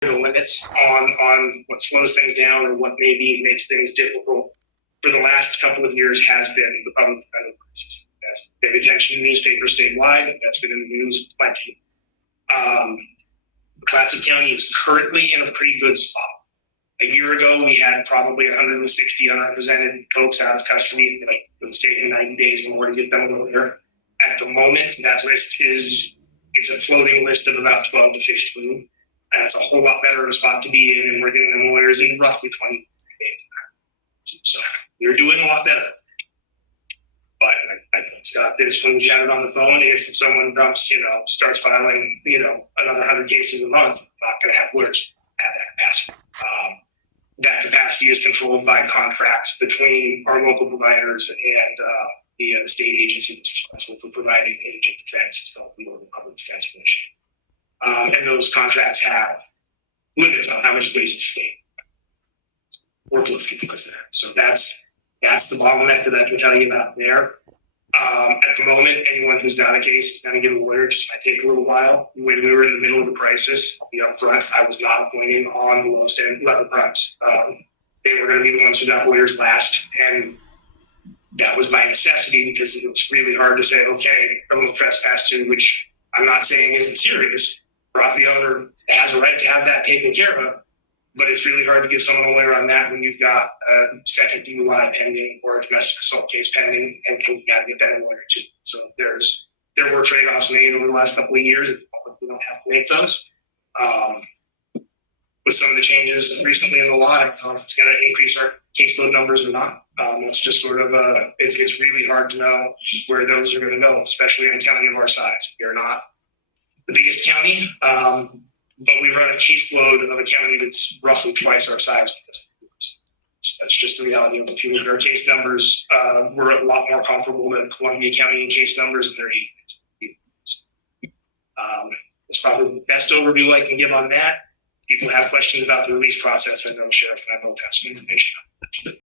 the limits on what slows things down or what maybe makes things difficult for the last couple of years has been the public defender crisis. That's paid attention to newspapers statewide. That's been in the news plenty. Clatsop County is currently in a pretty good spot. A year ago, we had probably 160 unrepresented folks out of custody. Like it was taking 90 days in order to get them a lawyer. At the moment, that list it's a floating list of about 12 to 15. And it's a whole lot better of a spot to be in, and we're getting them lawyers in roughly 20 days. So you're doing a lot better. But I got this when we chatted on the phone. If someone starts filing, another 100 cases a month, I'm not going to have lawyers at that capacity. That capacity is controlled by contracts between our local providers and the state agency that's responsible for providing indigent defense. It's called the Public Defense Commission. And those contracts have limits on how much space is paid. Workload because of that. So that's the bottleneck that I can tell you about there. At the moment, anyone who's got a case is going to get a lawyer. It just might take a little while. When we were in the middle of the crisis, I'll be upfront, I was not appointing on the lowest end level price. They were going to be the ones who got lawyers last, and that was by necessity because it was really hard to say, okay, criminal trespass to, which I'm not saying isn't serious. Property owner has a right to have that taken care of, but it's really hard to give someone a lawyer on that when you've got a second DUI pending or a domestic assault case pending, and you got to get that in lawyer too. So there were trade-offs made over the last couple of years. We don't have to make those. With some of the changes recently in the law, I don't know if it's going to increase our caseload numbers or not. It's just sort of it's really hard to know where those are going to go, especially in a county of our size. We are not the biggest county, but we run a caseload of a county that's roughly twice our size. That's just the reality of it. If you look at our case numbers, we're a lot more comparable to Columbia County in case numbers than their that's probably the best overview I can give on that. People have questions about the release process. I know Sheriff and I both have some information on that.